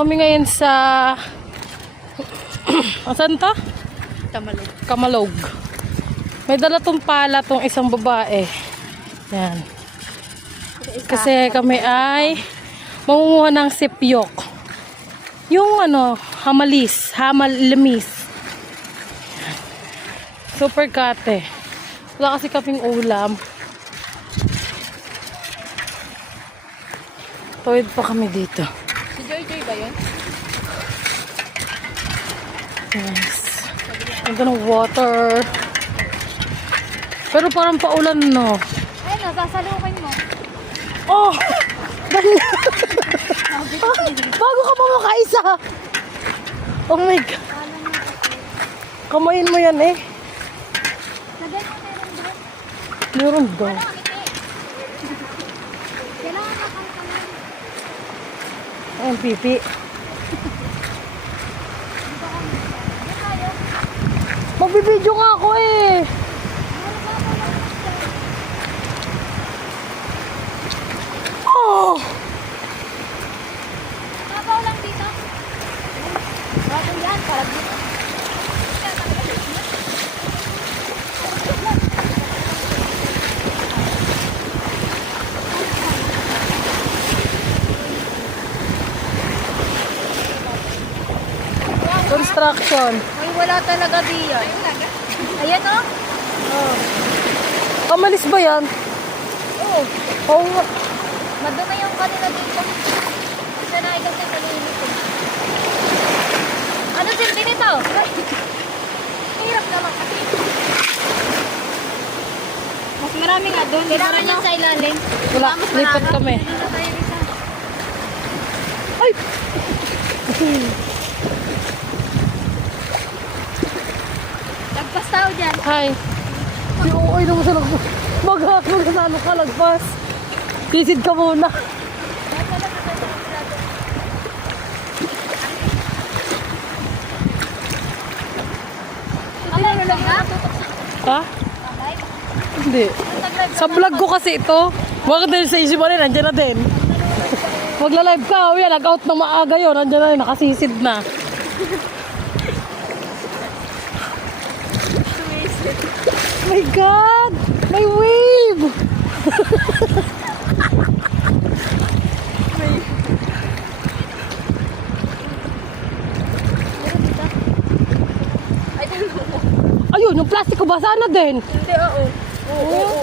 kami ngayon sa saan to? Tamalog. Kamalog. May dala tong pala tong isang babae. Yan. Kasi kami ay mangunguha ng sipyok. Yung ano, hamalamis. Super kate. Wala kasi kaming ulam. Tawid pa kami dito. Si Joy Joy ba yun? Yes. Ganda ng water. Pero parang paulan, no? Ay, nasasalukin mo. Oh! Bago ka pa makaisa! Oh my God. Kamayin mo yan eh. Lagyan mo meron doon. Meron daw. Kailangan makangkaman. Ayun, pipi. Magbibideo nga ako eh. Oh! Mabaw lang dito. Bago yan, para dito. Construction. Ay, wala talaga diyan. Ayan o. Oh. Kamalis ba yan? Oo. Oo nga. Madumi yung kanina dito. Sanay kasi malinis eh. Ano silbi nito? Hirap naman kasi. Mas marami nga doon. Kailangan yan sa ilalim. Wala, lipat kami. Ay! Lagpas tao dyan. Hi. Si Uoy naman sa lagpas. Maghahapon ka sa ano ka, lagpas. Pisid ka muna. Ano lang ha? Ha? Hindi. Sa vlog ko kasi ito. Bakit dahil sa isip mo rin, nandiyan na din. Magla-live ka, o yan, nag-out ng maaga yun. Nandiyan na rin, nakasisid na. Oh my God! May wave! Ayun, yung plastic ko basa na din. Hindi, oo. Oo.